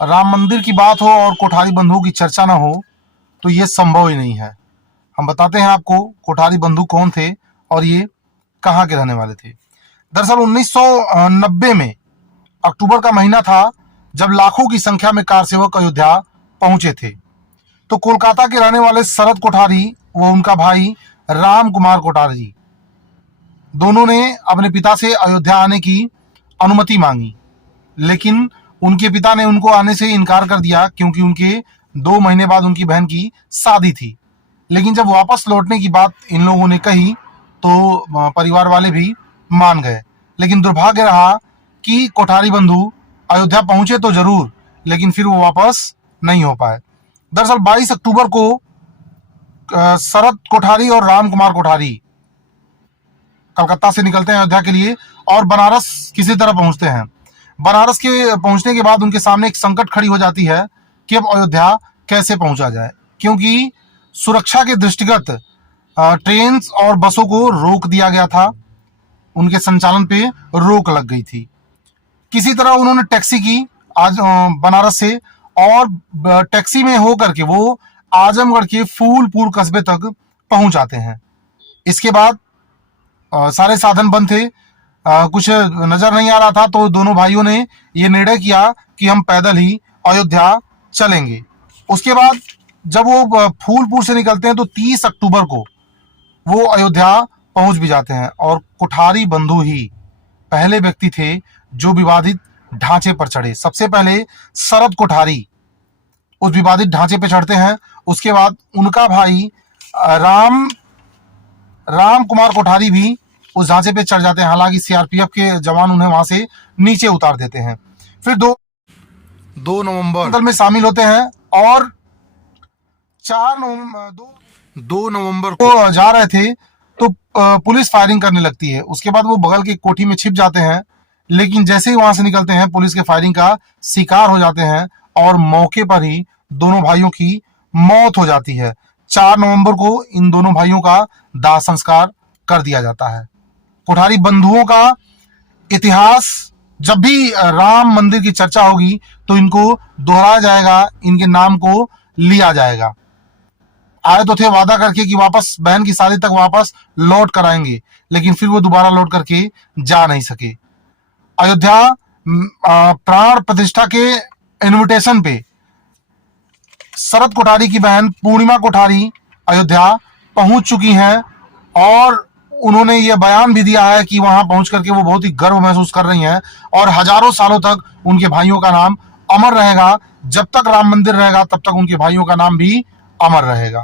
राम मंदिर की बात हो और कोठारी बंधुओं की चर्चा ना हो तो ये संभव ही नहीं है। हम बताते हैं आपको कोठारी बंधु कौन थे और ये कहाँ के रहने वाले थे। दरअसल 1990 में अक्टूबर का महीना था जब लाखों की संख्या में कार सेवक अयोध्या पहुंचे थे। तो कोलकाता के रहने वाले शरद कोठारी वो उनका भाई राम कुमार कोठारी, दोनों ने अपने पिता से अयोध्या आने की अनुमति मांगी, लेकिन उनके पिता ने उनको आने से इनकार कर दिया क्योंकि उनके 2 महीने बाद उनकी बहन की शादी थी। लेकिन जब वापस लौटने की बात इन लोगों ने कही तो परिवार वाले भी मान गए। लेकिन दुर्भाग्य रहा कि कोठारी बंधु अयोध्या पहुंचे तो जरूर, लेकिन फिर वो वापस नहीं हो पाए। दरअसल 22 अक्टूबर को शरद कोठारी और राम कुमार कोठारी कलकत्ता से निकलते हैं अयोध्या के लिए और बनारस किसी तरह पहुंचते हैं। बनारस के पहुंचने के बाद उनके सामने एक संकट खड़ी हो जाती है कि अब अयोध्या कैसे पहुंचा जाए, क्योंकि सुरक्षा के दृष्टिगत ट्रेन और बसों को रोक दिया गया था, उनके संचालन पे रोक लग गई थी। किसी तरह उन्होंने टैक्सी की आज बनारस से, और टैक्सी में हो करके वो आजमगढ़ के फूलपुर कस्बे तक पहुंच जाते हैं। इसके बाद सारे साधन बंद थे, कुछ नजर नहीं आ रहा था, तो दोनों भाइयों ने ये निर्णय किया कि हम पैदल ही अयोध्या चलेंगे। उसके बाद जब वो फूलपुर से निकलते हैं तो 30 अक्टूबर को वो अयोध्या पहुंच भी जाते हैं और कोठारी बंधु ही पहले व्यक्ति थे जो विवादित ढांचे पर चढ़े। सबसे पहले शरद कोठारी उस विवादित ढांचे पर चढ़ते हैं, उसके बाद उनका भाई राम कुमार कोठारी भी उस ढांचे पे चढ़ जाते हैं। हालांकि सीआरपीएफ के जवान उन्हें वहां से नीचे उतार देते हैं। फिर 2 नवंबर में शामिल होते हैं और 2 नवंबर को जा रहे थे तो पुलिस फायरिंग करने लगती है। उसके बाद वो बगल की कोठी में छिप जाते हैं, लेकिन जैसे ही वहां से निकलते हैं पुलिस के फायरिंग का शिकार हो जाते हैं और मौके पर ही दोनों भाइयों की मौत हो जाती है। 4 नवंबर को इन दोनों भाइयों का दाह संस्कार कर दिया जाता है। कोठारी बंधुओं का इतिहास जब भी राम मंदिर की चर्चा होगी तो इनको दोहराया जाएगा, इनके नाम को लिया जाएगा। आए तो थे वादा करके कि वापस बहन की शादी तक वापस लौट कर आएंगे, लेकिन फिर वो दोबारा लौट करके जा नहीं सके। अयोध्या प्राण प्रतिष्ठा के इनविटेशन पे शरद कोठारी की बहन पूर्णिमा कोठारी अयोध्या पहुंच चुकी हैं और उन्होंने ये बयान भी दिया है कि वहां पहुंच करके वो बहुत ही गर्व महसूस कर रही हैं और हजारों सालों तक उनके भाइयों का नाम अमर रहेगा। जब तक राम मंदिर रहेगा तब तक उनके भाइयों का नाम भी अमर रहेगा।